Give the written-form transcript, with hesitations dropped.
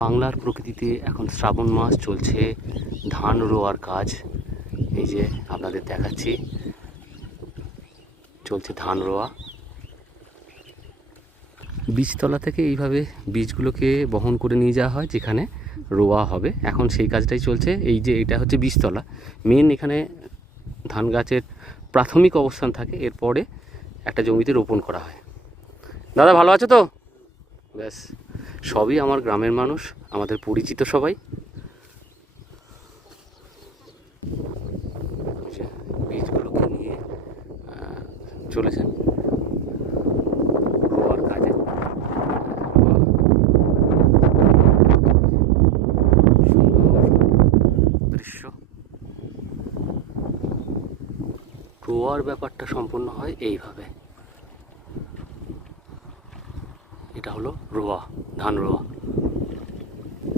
বাংলার প্রকৃতিতে এখন শ্রাবণ মাস চলছে, ধান রোয়ার কাজ। এই যে আপনাদের দেখাচ্ছি, চলছে ধান রোয়া। বীজতলা থেকে এইভাবে বীজগুলোকে বহন করে নিয়ে যাওয়া হয় যেখানে রোয়া হবে। এখন সেই কাজটাই চলছে। এই যে এটা হচ্ছে বীজতলা, মেন এখানে ধান গাছের প্রাথমিক অবস্থান থাকে, এরপরে একটা জমিতে রোপণ করা হয়। দাদা ভালো আছো তো? ব্যাস, সবই আমার গ্রামের মানুষ, আমাদের পরিচিত সবাই। বীজগুলোকে নিয়ে চলেছেন রোয়ার কাজে। সুন্দর দৃশ্য। রোয়ার ব্যাপারটা সম্পূর্ণ হয় এইভাবে। এটা হলো রোয়া, ধান রোয়া।